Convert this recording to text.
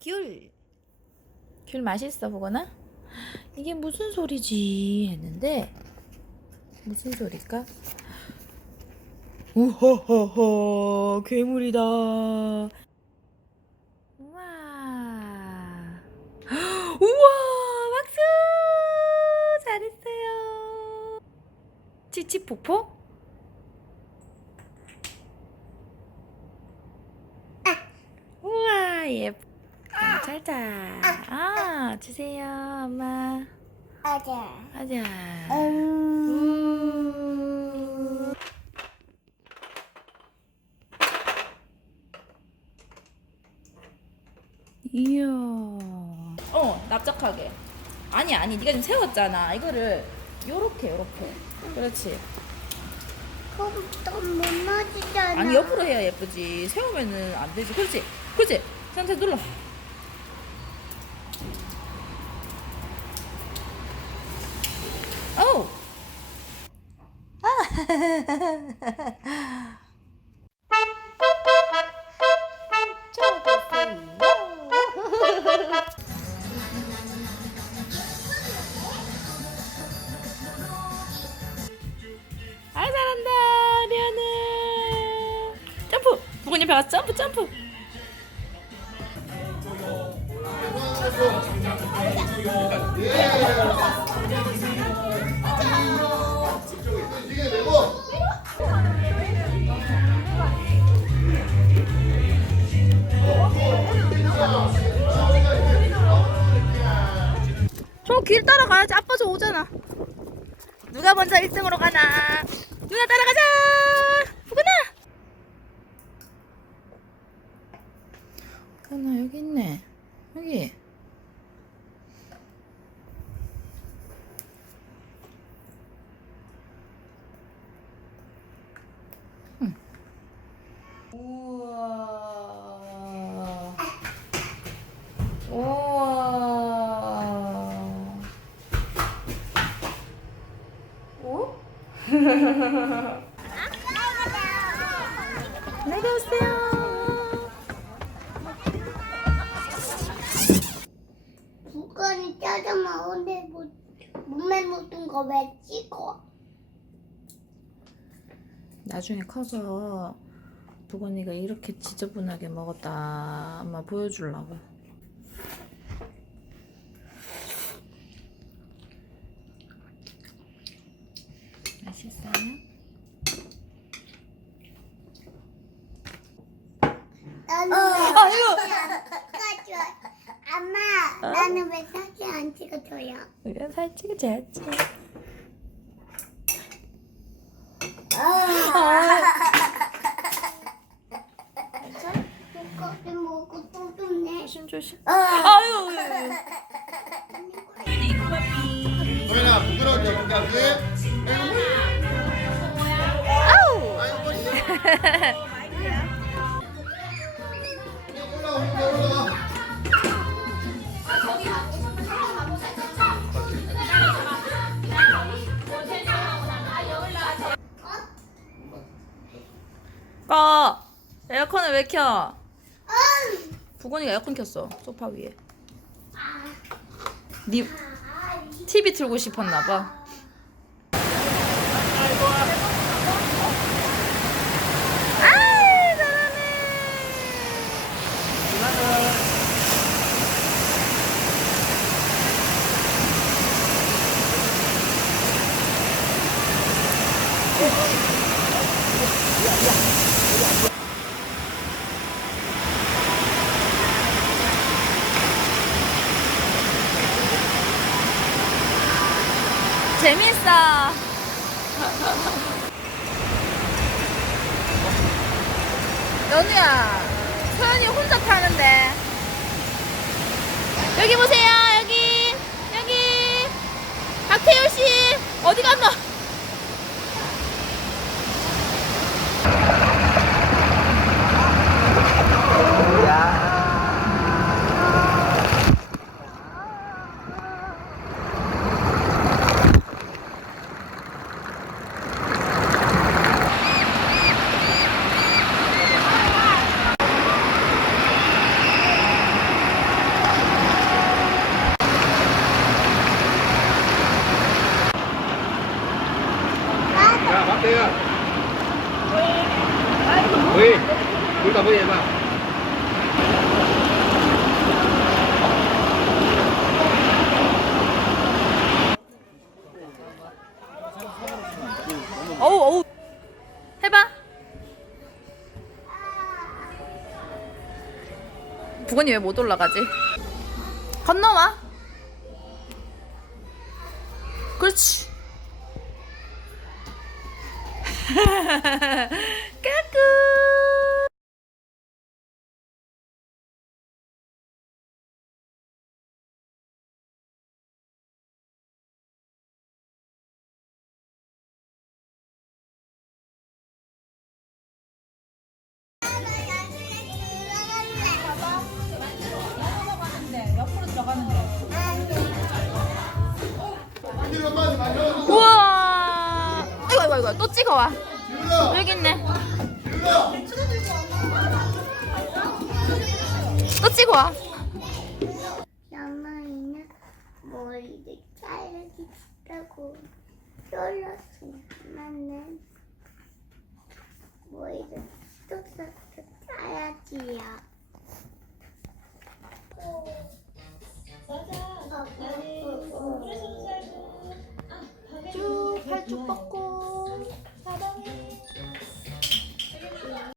귤. 귤 맛있어 보거나? 이게 무슨 소리지 했는데 무슨 소리일까? 우하하하 괴물이다. 우와. 우와 박수 잘했어요. 치치포포? 우와 예뻐. 잘자. 아 주세요 엄마. 아자. 하자. 음. 이야. 어, 납작하게. 아니, 아니, 네가 지금 세웠잖아. 이거를 요렇게, 요렇게. 그렇지. 그럼 멋지잖아. 아니, 옆으로 해야 예쁘지. 세우면은 안 되지. 그렇지. 그렇지. 상태 눌러. 아 잘한다 리아는 점프. 점프 점프 저길 따라가야지. 아빠 저 오잖아. 누가 먼저 1등으로 가나? 누나 따라가자 부구나 가나 여기 있네 여기 응. 우와 우와 오? 내려오세요. 북한이 짜장 마운데 뭐 몸에 묻은 거 왜 찍어? 나중에 커서 부건이가 이렇게 지저분하게 먹었다. 엄마 보여주려고. 맛있어요? 나는 아, 안 찍어줘요? 엄마, 나는 왜 사진 안 찍어줘요? 우리가 사진 찍어줘야지. 먹고 또 줬네. 조심 조심. 아유. 아유. 소연아 부끄러울게 부끄럽게 꺼. 에어컨을 왜 켜? 부건이가 에어컨 켰어. 소파 위에. 니 TV 틀고 싶었나 봐. 아이, 잘하네. 재밌어. 연우야, 소연이 혼자 타는데. 여기 보세요, 여기. 여기. 박태효 씨, 어디 갔노? 부건이 왜 못 올라가지? 건너와. 그렇지. 아이고 또 찍어와. 여기 있네. 또 찍어와. 연아이는 머리를 자르기 싫다고 졸랐어. 나는 머리를 뚝뚝뚝 자야지요.